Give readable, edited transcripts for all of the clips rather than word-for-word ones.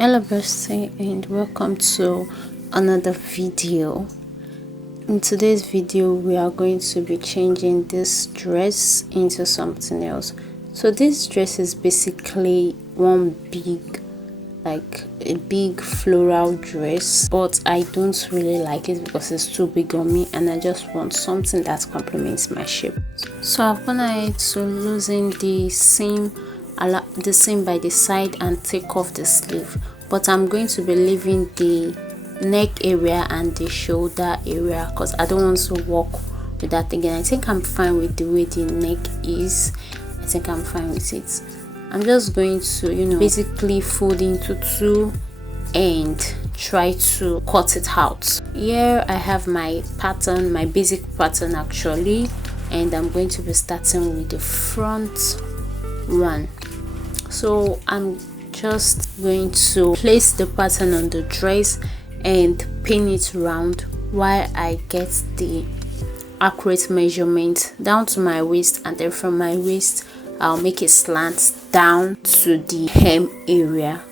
Hello bestie, and welcome to another video. In today's video we are going to be changing this dress into something else. So this dress is basically one big, like a big floral dress, but I don't really like it because it's too big on me and I just want something that complements my shape. So I've gone ahead to loosen the seam by the side and take off the sleeve, but I'm going to be leaving the neck area and the shoulder area because I don't want to work with that again. I think I'm fine with the way the neck is. I think I'm fine with it. I'm just going to basically fold into two and try to cut it out. Here I have my pattern, my basic pattern actually, and I'm going to be starting with the front one. So I'm just going to place the pattern on the dress and pin it round while I get the accurate measurement down to my waist, and then from my waist I'll make a slant down to the hem area.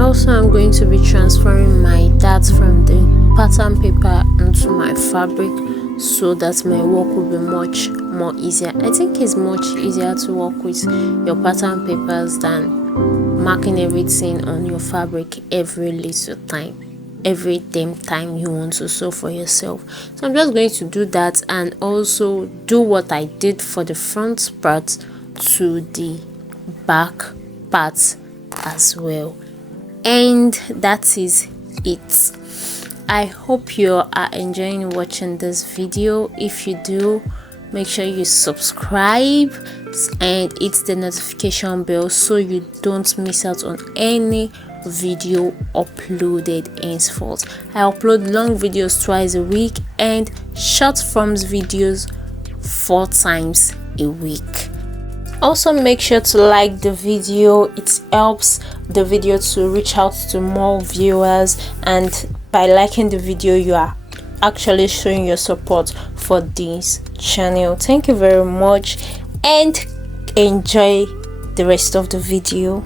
Also, I'm going to be transferring my darts from the pattern paper into my fabric so that my work will be much more easier. I think it's much easier to work with your pattern papers than marking everything on your fabric every little time, every damn time you want to sew for yourself. So I'm just going to do that, and also do what I did for the front part to the back part as well. And that is it. I hope you are enjoying watching this video. If you do, make sure you subscribe and hit the notification bell so you don't miss out on any video uploaded henceforth. I upload long videos twice a week and short forms videos 4 times a week. Also, make sure to like the video. It helps the video to reach out to more viewers, and by liking the video you are actually showing your support for this channel. Thank you very much and enjoy the rest of the video.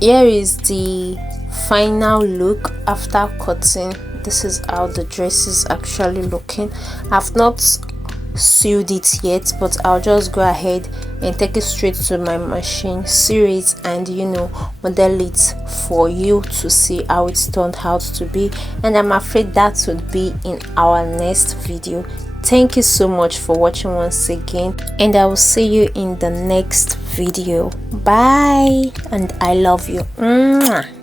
Here is the final look after cutting. This is how the dress is actually looking. I've not sewed it yet, but I'll just go ahead and take it straight to my machine, sew it, and model it for you to see how it's turned out to be. And I'm afraid that would be in our next video. Thank you so much for watching once again, and I will see you in the next video. Bye, and I love you. Mwah.